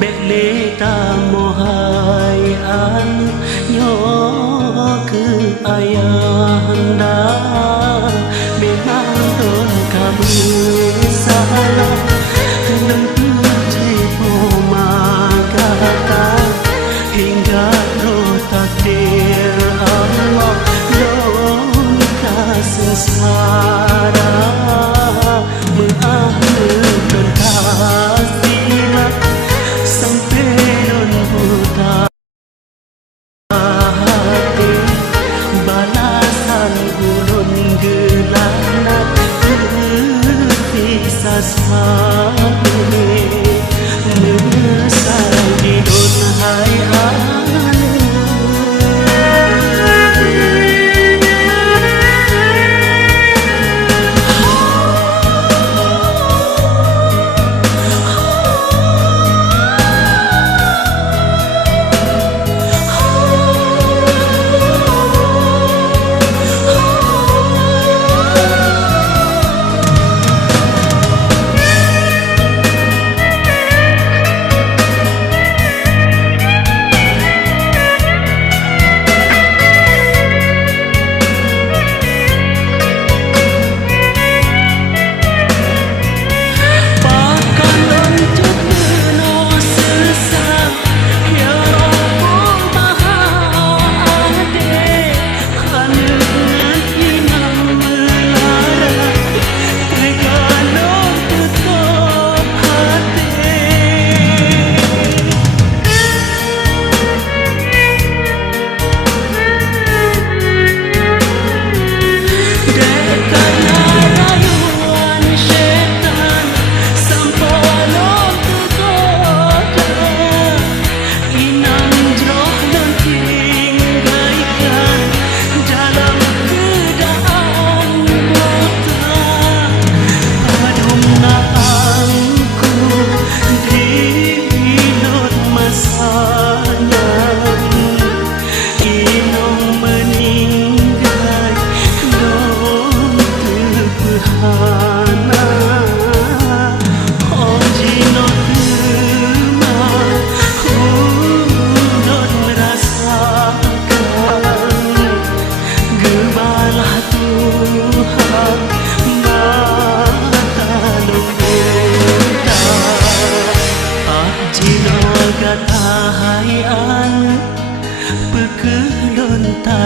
Beleta mohai an nyo ke ayahanda memang don kamu salah dan tertipu magata hingga roh takdir Allah don kasesara mengakhirkan kasihlah sampai non buta hati balasan gulun gelanat terpisah sampai menyesal di don hai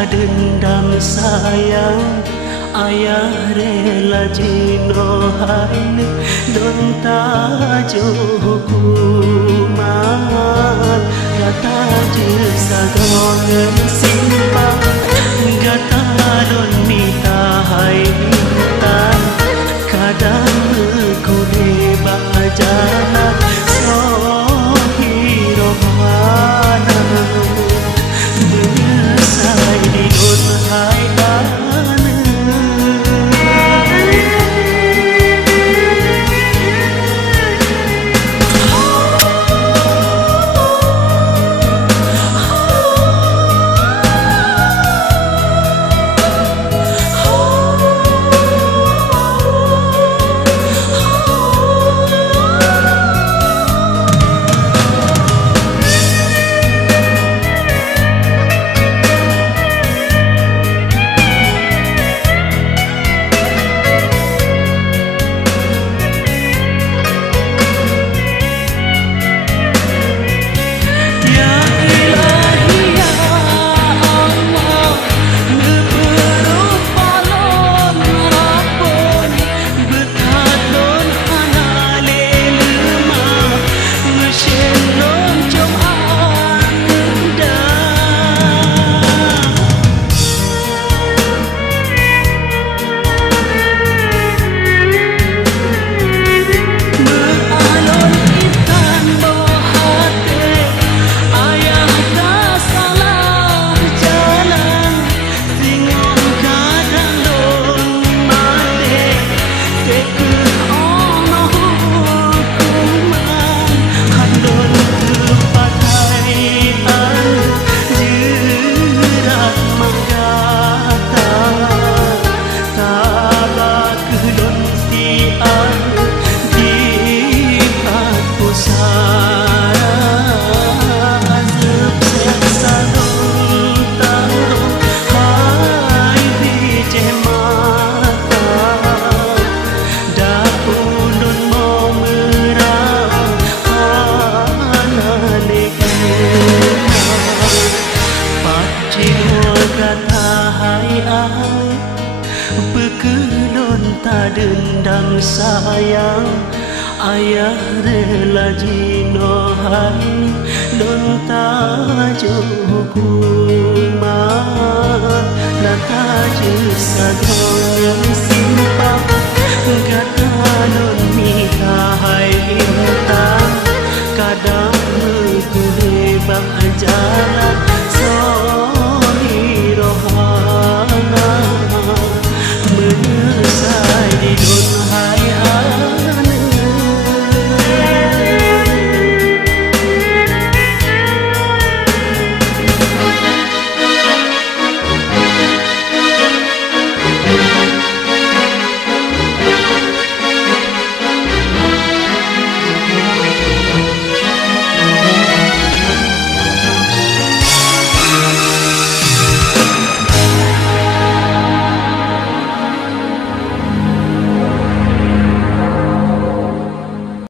dendam sayang ayah rela jino hai don tajo hukuman gata jesa gongen simpang gata don mita hai mintan kadang kule bajana so hiro bana menyesal di don hai sayang ayah rela jinohai don tajo hukuman nataju sadongan simpang gata don mitahai